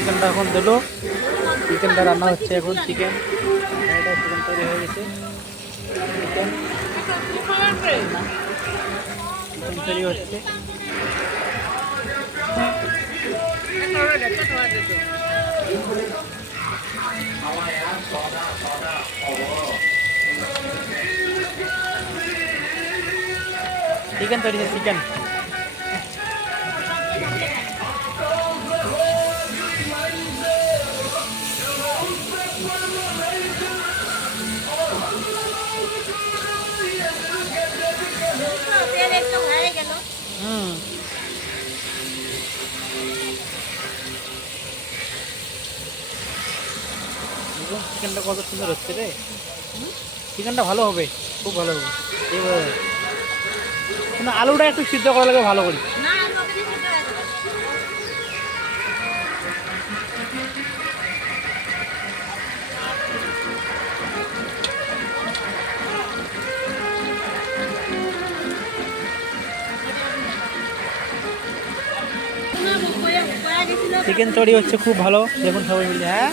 চিকেনটা এখন দিলো, চিকেনটা রান্না হচ্ছে এখন। চিকেন চিকেন তৈরি হয়ে গেছে। চিকেন চিকেন তৈরি হচ্ছে। চিকেন তৈরি হচ্ছে, চিকেন। চিকেনটা কত সুন্দর হচ্ছে রে, চিকেনটা ভালো হবে, খুব ভালো হবে। এইভাবে কিন্তু আলুটা একটু সিদ্ধ করা লাগে ভালো করে। চিকেন তৈরি হচ্ছে খুব ভালো, দেখুন সবাই মিলে। হ্যাঁ